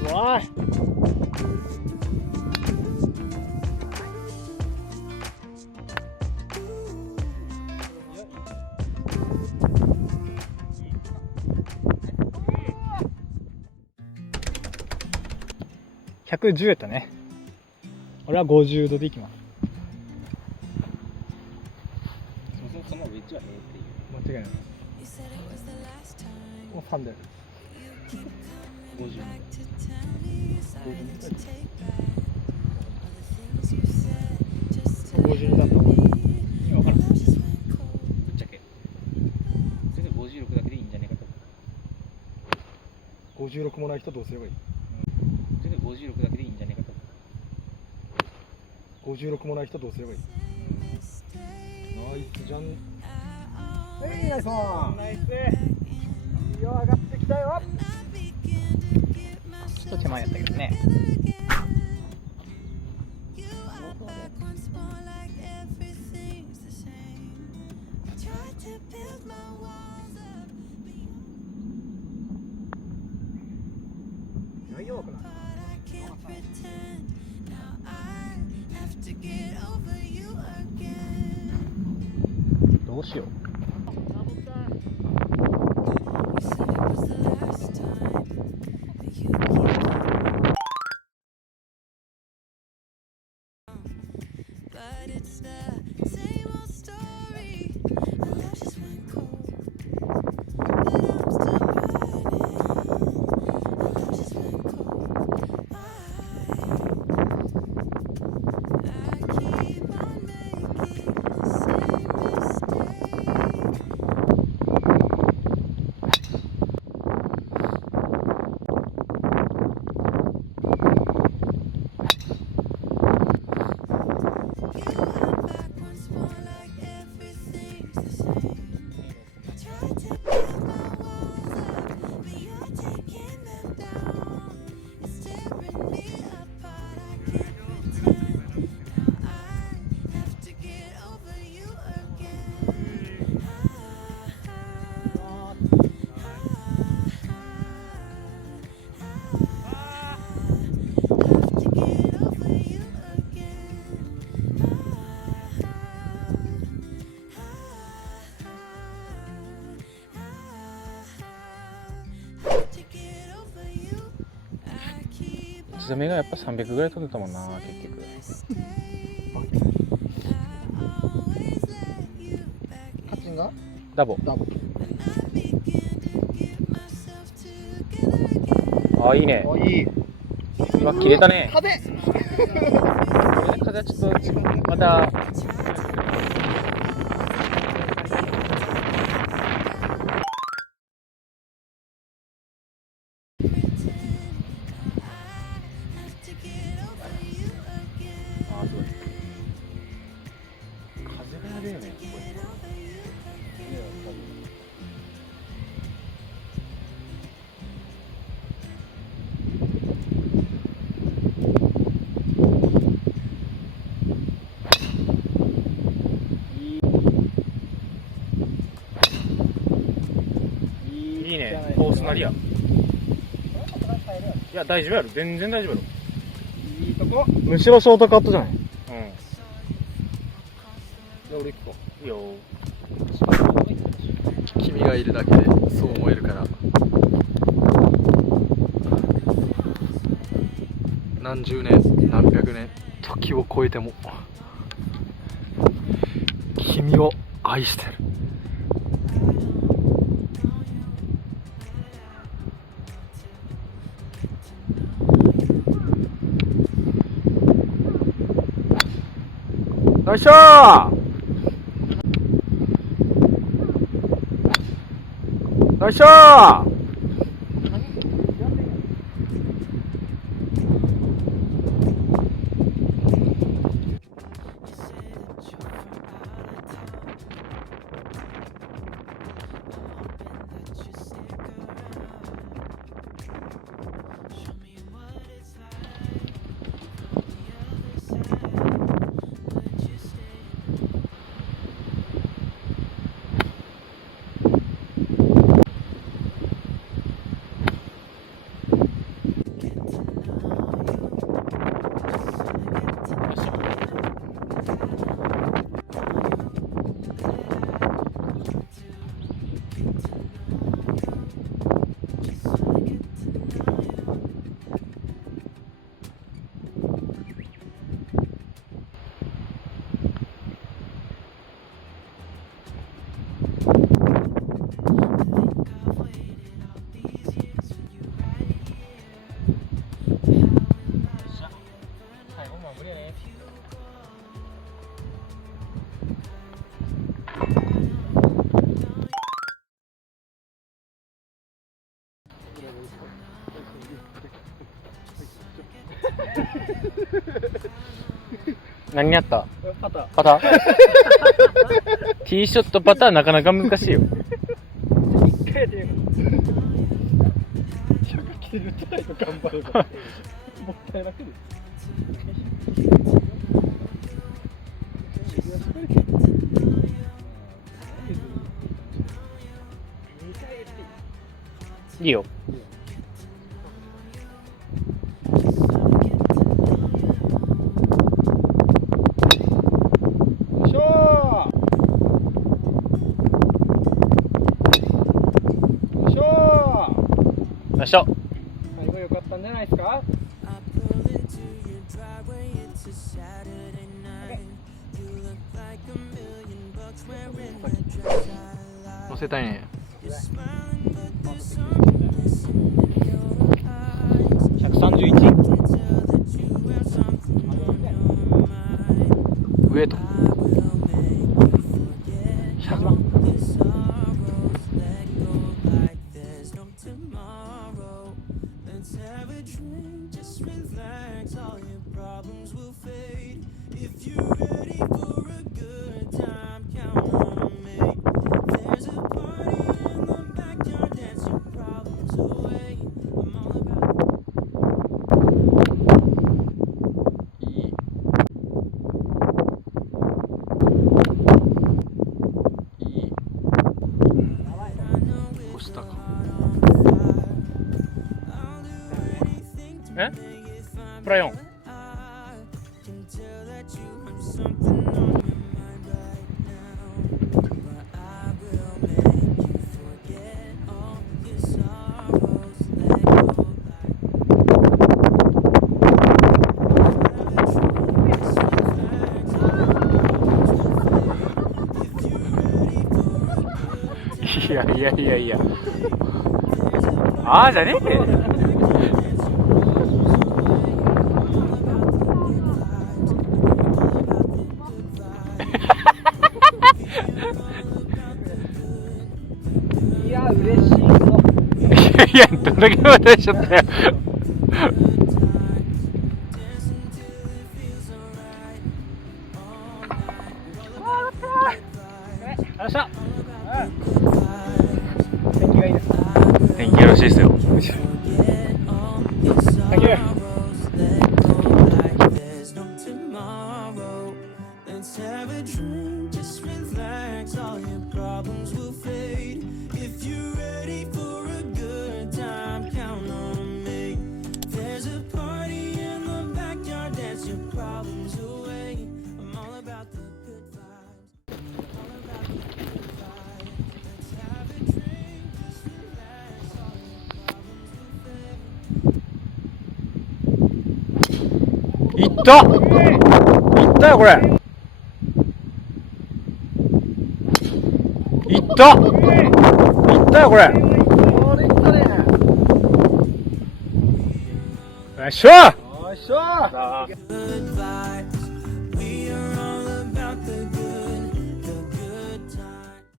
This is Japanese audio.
うわーい。110やったね。俺は50度でいきます。そのウェッジはねっていう。間違いない。もう3である。50。50だと思う。今分からん。ぶっちゃけ。全然56だけでいいんじゃねえかと。56もない人どうすればいい？全然56だけでいいんじゃねえかと。56もない人どうすればいい？ナイスじゃん。ナイスオン。ナイス。いいよ、上がってきたよ。ちょっと手前やったけどね。弱くない？どうしよう。1打目がやっぱ300ぐらい飛んでたもんな、結局。カチンがダボ。ダボ。あ、いいね。あ、いい。今切れたね。風。風はちょっとまた。いいね、コースなりや。いや、大丈夫やろ、全然大丈夫やろ。いいとこ。むしろショートカットじゃない。うん。じゃあ俺行くか。いいよ。君がいるだけでそう思えるから。何十年何百年時を超えても君を愛してる。よいしょー。よいしょー。何やった？パター。パターティーショットパターなかなか難しいよ。一回で言うの。100キロじゃないと頑張るから。もったいなくね。いいよ。よいしょ。最後良かったんじゃないですか。乗せたいね。131。上と。100番。え？プラ4。いやいやいやいや。ああじゃねえって。いや嬉しいぞ。いやどんだけ渡しちゃったよ。よっしゃ。天気がいいです。天気よろしいですよ。サンキュー。いったいったよこれ。いったいったよこれ。よいしょ。よいしょ。